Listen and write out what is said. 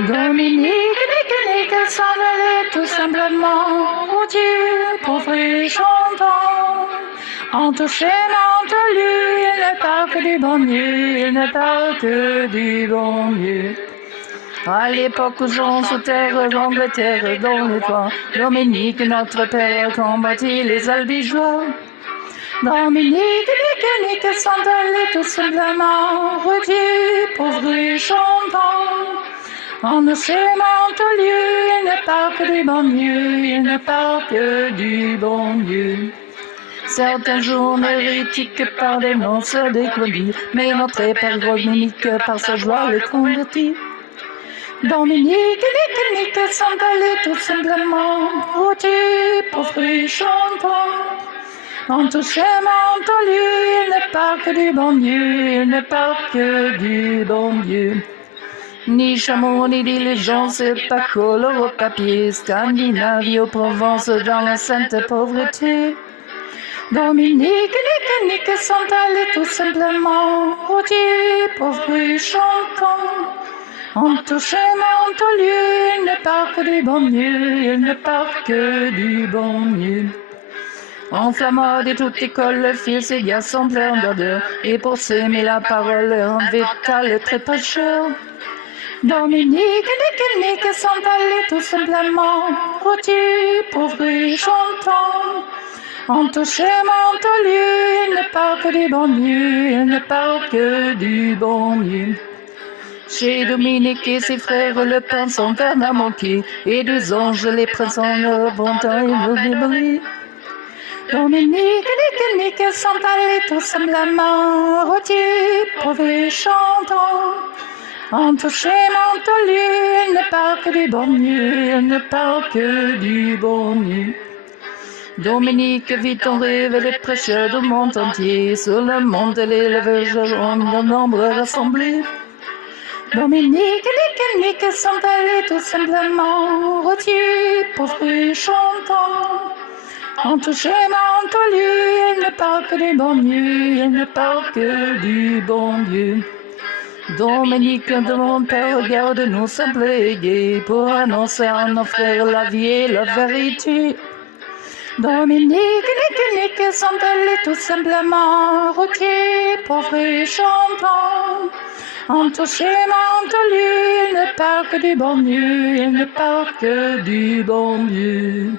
Dominique, Nique, s'en allait tout simplement au Dieu, pauvre et chantant. Entouchement de lui, il ne parle que du bon Dieu, il ne parle que du bon Dieu. À l'époque où Jean sous terre, l'Angleterre dans les toits, Dominique, notre père, combattit les albigeois. Dominique, Nique, s'en allait tout simplement au Dieu, pauvre et chantant. En ne s'aimant au lieu, il ne parle que du bon Dieu, il ne parle que du bon Dieu. Certains jours hérétiques par des noms se déclodient, mais notre père Dominique par sa joie les convertit. Dominique, Nique, s'en allait tout simplement au Dieu, pauvre et chantant. En tout s'aimant au lieu, il ne parle que du bon Dieu, il ne parle que du bon Dieu. Ni chameau, ni diligence, pas couleur au papier, Scandinavie aux Provence, dans la sainte pauvreté. Dominique, Nique, s'en allait tout simplement au Dieu, pauvre et chantant. En tout chemin, en tout lieu, il ne parle que du bon Dieu, il ne parle que du bon Dieu. Enflammant de toute école, le fils et garçons pleins d'odeur, et pour s'aimer la parole, un vétal très pas cher. Dominique, Nique, s'en allait tout simplement au Dieu, pauvre et chantant. En tout chemin, en tout lieu, il ne parle que du bon Dieu, il ne parle que du bon Dieu. Chez Dominique et ses frères, le pain son verre n'a manqué, et deux anges les présents leur bon temps et leur débris. Dominique, Nique, s'en allait tout simplement au Dieu, pauvre et chantant. En tout chemin, en tout lieu, il ne parle que du bon Dieu, il ne parle que du bon Dieu. Dominique vit en rêve les prêcheurs du monde entier, sur le monde l'élevage en nombre rassemblé. Dominique, Nique, s'en allait tout simplement au Dieu, pauvre et chantant. En tout chemin, en tout lieu, il ne parle que du bon Dieu, il ne parle que du bon Dieu. Dominique, de mon père, regarde-nous simples et gais, pour annoncer à nos frères la vie et la vérité. Dominique, Nique, s'en allait tout simplement au Dieu, pauvre et chantant. En tout chemin, en tout lieu, il ne parle que du bon Dieu, il ne parle que du bon Dieu.